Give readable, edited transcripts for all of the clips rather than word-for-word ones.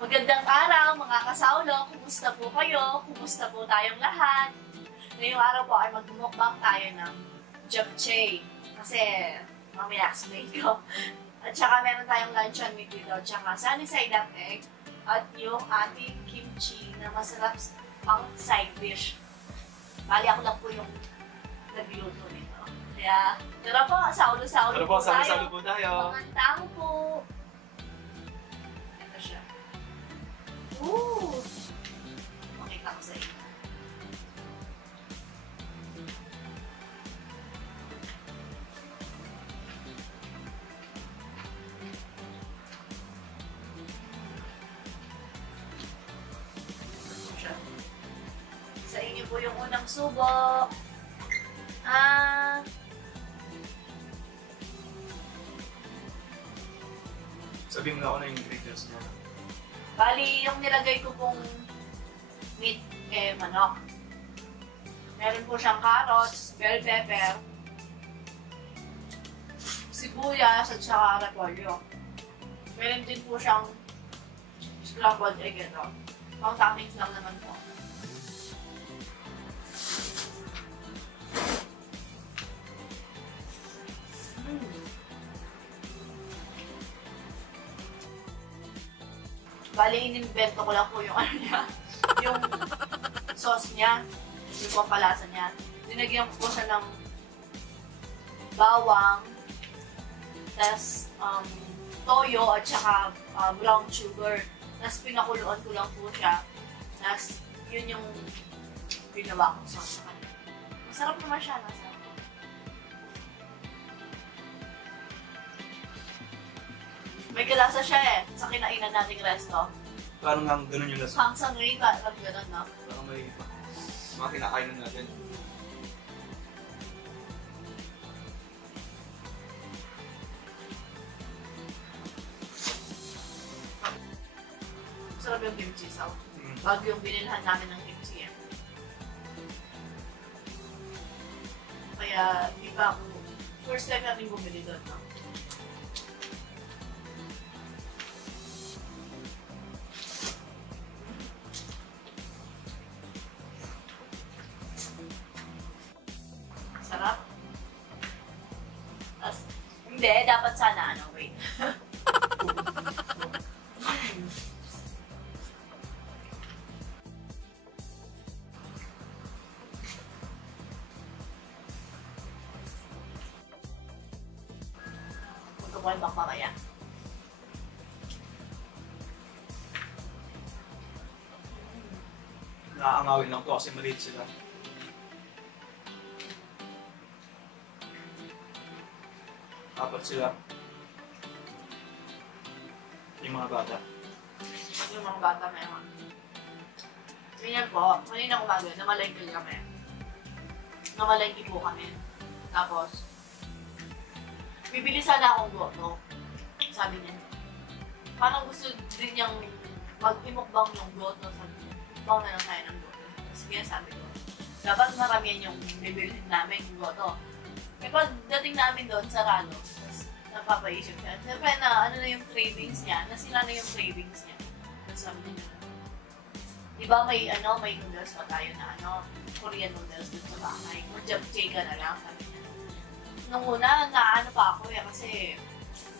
Magandang araw mga kasaulo, kumusta po kayo? Kumusta po tayong lahat? Ngayong araw po ay magmumukbang tayo ng japchae kasi mamaya explain ko. At saka meron tayong luncheon meat dito, at saka sunny side up egg at yung ating kimchi na masarap pang side dish. Bali ako lang po yung nagluto nito. Kaya tara po, saulo-saulo po tayo. Saulo po tayo. Mga tao po. Ooh! Makita ko sa inyo. Sa inyo po yung unang subo. Sabihin mo na ako na yung ingredients niya. Bali, yung nilagay ko pong meat, manok. Meron po siyang carrots, bell pepper, sibuyas, at saka repolyo. Meron din po siyang scrambled egg, ito. Pang toppings lang naman po. Bali, inimbento ko lang po yung ano niya, yung sauce niya, yung pampalasa niya. Dinagyan ko po siya ng bawang, tas toyo at saka brown sugar. Tas pinakuluan ko lang po siya. Tas yun yung ginawa ko sa kanya. Masarap naman siya, masarap. May kalasa siya sa kinainan nating resto. Parang nga ganun yung lasa. Hangsang rin, parang ganun, no? Parang may mga kinakainan natin. Sarap yung kimchi sauce. Bago yung binilhan namin ng kimchi yan. Kaya, di ba ako, first time namin bumili doon, no? Sarap. As, hindi, dapat sana ano, wait. Punto ko yung mamaya. Nakaangawin lang to kasi maliit sila. Apat sila. Yung mga bata. Yung mga bata meron. Ganyan po, kanina umaga, namalengke kami. Namalengke po kami. Tapos, bibili sana akong goto. Sabi niya. Parang gusto din niyang mag-imukbang yung goto. Sabi niya, bang na lang tayo ng goto. Tapos kaya sabi ko, dapat maramihan yung bibilhin namin yung goto. Eh pagdating namin doon sa Ralo, napapaisip siya. Siyempre na ano na yung cravings niya, nasila na yung cravings niya. Tapos sabi niya, di ba may noodles pa tayo na Korean noodles dun sa bahay. Mag-japchae ka na lang, sabi niya. Nung una, naano pa ako kasi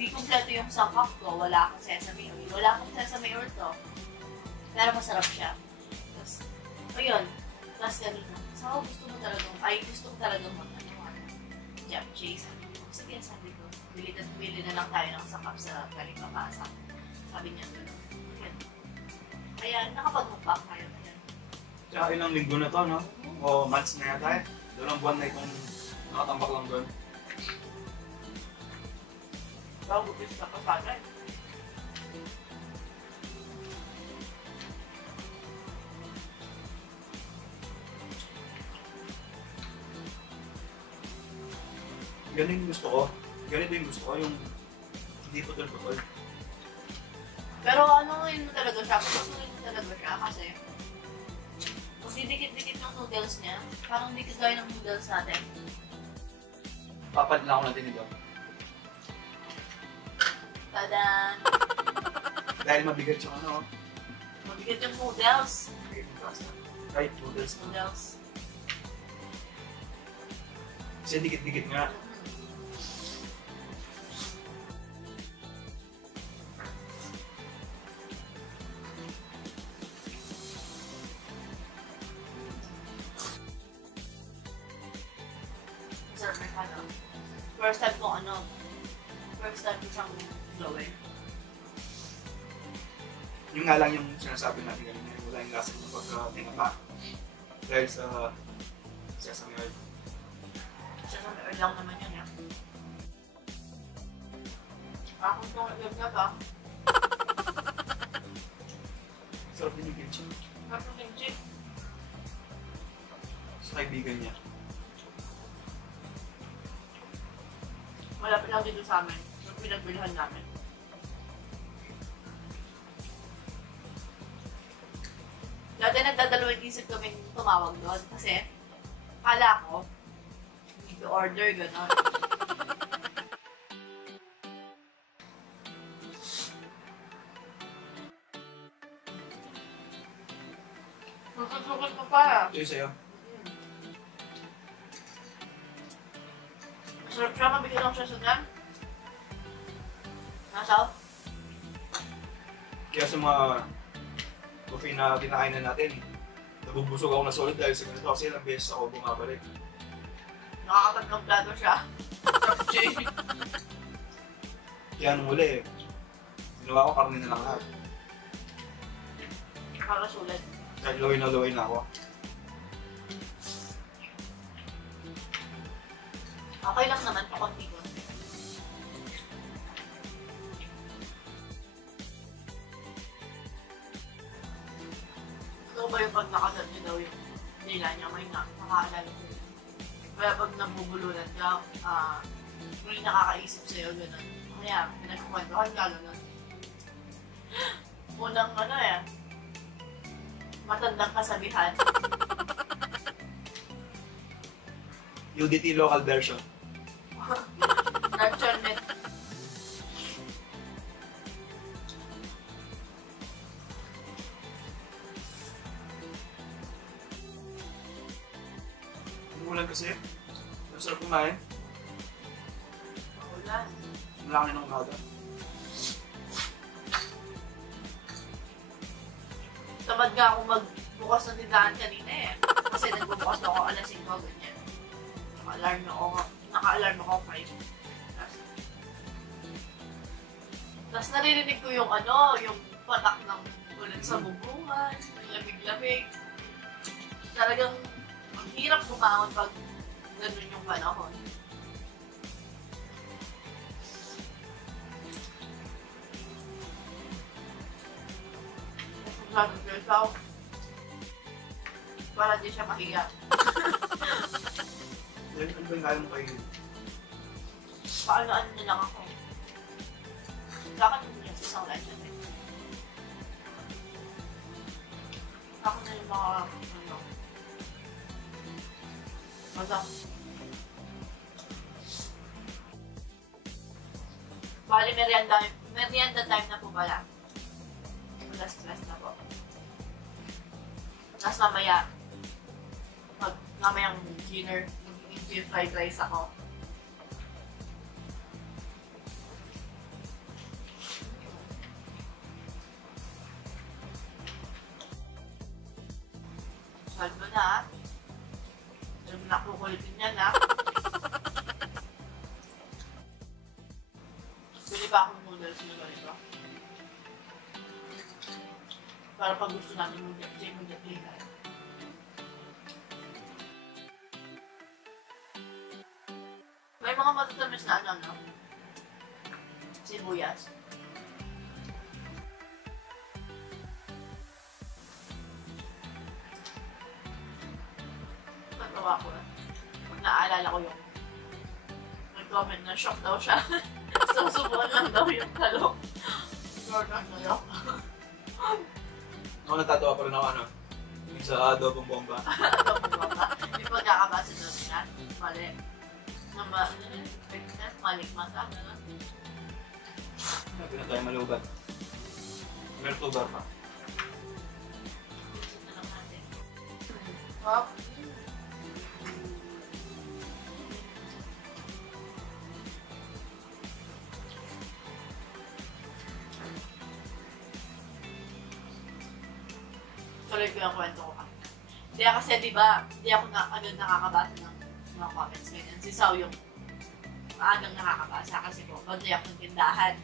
di kompleto yung sangkap ko, wala akong sesame oil. Wala akong sesame oil to. Pero masarap siya. Tapos, ayun, plus ganun na. So, gusto ko talagang japchae, sabi ko. Sige, sabi ko, bili na lang tayo ng sakap sa galing papasa. Sabi niya gano'n. Kaya nakapag-mukbang tayo na yan. Tsaka ilang linggo na to, no? O months na yata eh. Dalawang buwan na itong nakatambak lang doon. Bago gusto na kapagay. Ganito yung gusto ko. Ganito yung gusto ko, yung hindi putol-putol. Pero ano yun mo talaga siya? Gustuin mo talaga siya kasi kung didikit-dikit ng noodles niya, parang hindi kagaya ng noodles natin. Papad lang ako natin ito. Tadan! Dahil mabigat yung ano, Bigat yung noodles. Right, noodles. Noodles. Kasi dikit-dikit nga. Masarap na ano. First time ko siyang gawin. Yung nga lang yung sinasabi natin kanina, wala yung lasa ng pagka-tinapa. Dahil sa sesame oil. Sesame oil lang naman yun eh. Ako itong ilag ba? Sarap din yung kimchi. Sarap ng kimchi. Sa kaibigan niya. Malapit lang dito sa amin. Yung pinagbilhan namin. Dati nagdadalawang isip kaming tumawag doon kasi kala ko need to order, gano'n. Masasukot ko pa. Ito yung sa'yo. Masarap siya, mabigat lang siya sa dyan. Nasaw? Kaya sa mga coffee na kinakainan natin, nabubusog ako na solid dahil sa ganito kasi ilang beses ako bumabalik. Nakakatatlong plato siya. Kaya nung uli, ginawa ko karne na lang lahat. Nakakasulat. Kahit laway na ako. Okay lang naman, pakunti-kunti. Ito ba yung pag nakagat niyo daw yung nila niya, may nakaalala ko yun. Kaya pag nabubulunan ka, may nakakaisip sa'yo, gano'n. Kaya, pinagkukwentuhan ka, gano'n. Unang matandang kasabihan. UDT local version. Nag-churnet. Umulan kasi. Masarap kumain. Maulan. Wala ka na ng umaga. Tamad nga ako magbukas ng tindahan kanina eh. Kasi nagbubukas ako alas 5, ganyan. Naka-alarm ako 5. Tapos naririnig ko yung yung patak ng ulan sa bubungan, yung lamig-lamig. Talagang ang hirap bumangon pag ganun yung panahon. Tapos magsasaw para di siya mahiya. Then, ano ba yung kaya mo kayo? Paano niya lang ako. Lakad niya sa isang line natin. Ako na yung mga Madam. Bali, merienda time na po pala. Stress na po. Tapos mamayang dinner, magiging fried rice ako. Salvo na. Alam mo na kukulitin yan ha. Bili pa akong noodles na ganito. Para pag gusto natin mag-get-play. May mga matatamis na sibuyas. Nagawa ko pag naaalala ko yung nag-comment na shock daw siya. Susubukan lang daw yung talong. Jordan na yun. Ako natatawa pa rin ako yung sa adobong bomba. Adobong bomba. Yung pagkakabasa daw niya. Mali. Malikmata. Hindi na tayo malubat. Meron tubar pa. Wow. Tuloy ko yung kwento ko kanina. Hindi kasi diba, hindi ako agad nakakabasa ng mga comments ganyan. Si Sao yung maagang nakakabasa kasi po, bagay ako ng tindahan.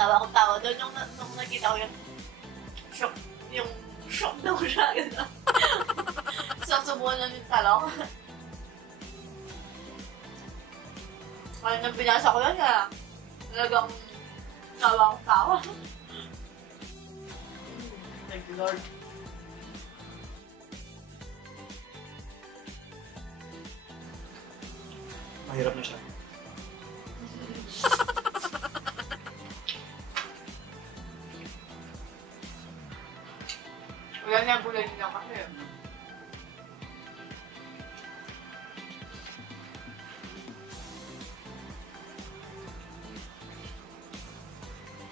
Tawa kong tawa doon nung nakita ko yung shock daw siya. Sasubuhan lang yung talong. Kaya nang binasa ko yan, talagang tawa kong tawa. Thank you, Lord. Mahirap na siya. Wala na yung bulay nila kasi.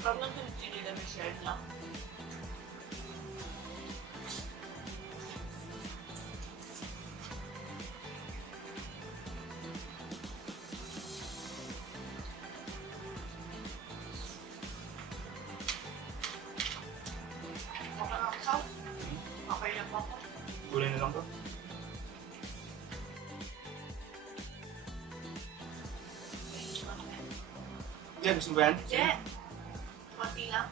Parang nang tinitili na may share na. Okay na po ako. Gulay na lang to. Yeah, gusto mo ba yan? Hindi. Konti lang.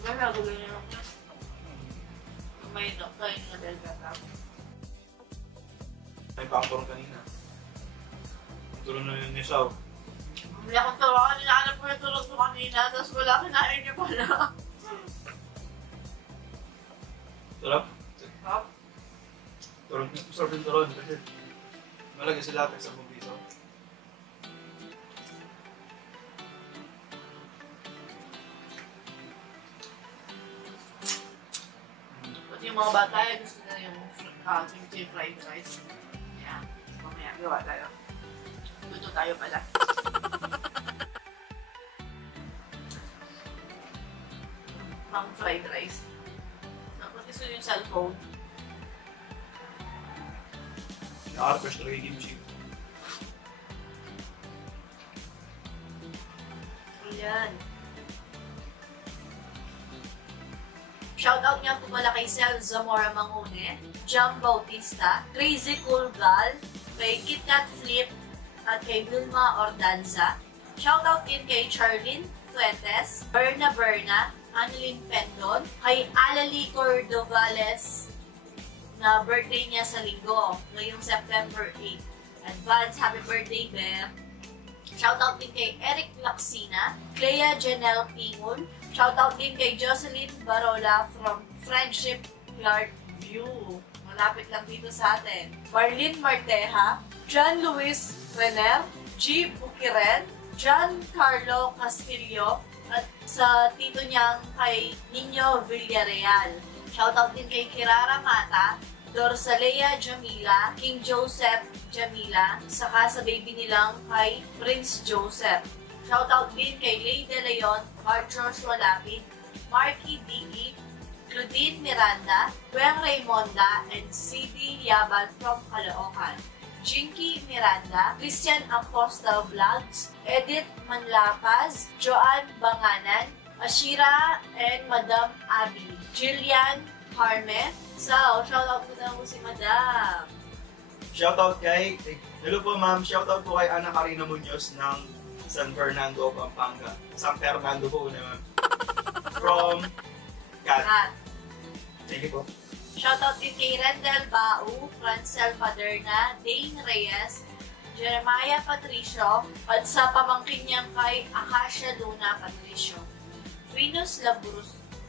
Wala, gulay na lang yan. May kain na dahil gata. May pangkorong kanina. Tulong na yun ni Sao. Hindi akong tawa kanina. Alam ko yung tulog ko kanina. Tapos wala kinain niya pala. Sarap? Sarap. Turon. Sarap yung turon kasi malagay sila sa bubiso. Pati yung mga bata, gusto na yung kimchi fried rice. Yan. Mamaya, gawa tayo. Luto tayo pala. Pang fried rice. Tapos gusto yung cellphone. Naka-refresh talaga yung kimchi. Ayan. Shoutout nga po pala kay Sel Zamora Mangune, Jam Bautista, Crazy Cool Gal, kay KitKat Flip, at kay Vilma Ordanza. Shoutout din kay Charlene Fuentes, Berna, Annalyn Pendon, kay Alali Cordovales na birthday niya sa linggo, ngayong September 8. Advance happy birthday, Beth! Shoutout din kay Eric Laksina, Clea Janelle Pingun, shoutout din kay Jocelyn Barola from Friendship Clark View. Malapit lang dito sa atin. Marlene Marteja, John Luis Renner, G. Bukiren, John Carlo Castillo, at sa tito niyang kay Nino Villarreal. Shoutout din kay Kirara Mata, Dorsalea Jamila, King Joseph Jamila, saka sa baby nilang kay Prince Joseph. Shoutout din kay Lay De Leon, Marcos Walapid, Marky Diggy, Claudine Miranda, Gwen Raymonda, and CD Yaban from Caloocan. Jinky Miranda, Christian Apostle Vlogs, Edith Manlapaz, Joanne Banganan, Ashira and Madam Abby, Jillian Harme. So, shoutout po na po si Madam. Shoutout kay, hello po ma'am, shoutout po kay Ana Karina Munoz ng San Fernando, Pampanga. San Fernando po na ma'am. From Kat. Thank you po. Shoutout din kay Rendel Bau, Francel Paderna, Dane Reyes, Jeremiah Patricio, at sa pamangkin niyang kay Acacia Luna Patricio. Venus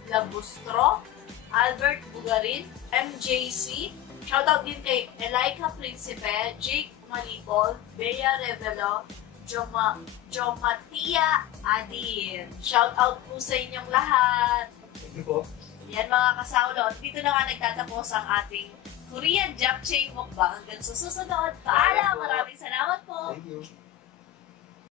Labustro, Albert Bugarin, MJC. Shoutout din kay Elaika Principe, Jake Malipol, Bea Revelo, Jomatia Adin. Shoutout po sa inyong lahat. Thank you po. Yan mga kasaulot, dito na nga nagtatapos ang ating Korean Japchae Mukbang. Hanggang sa susunod. Paalam! Maraming salamat po! Thank you.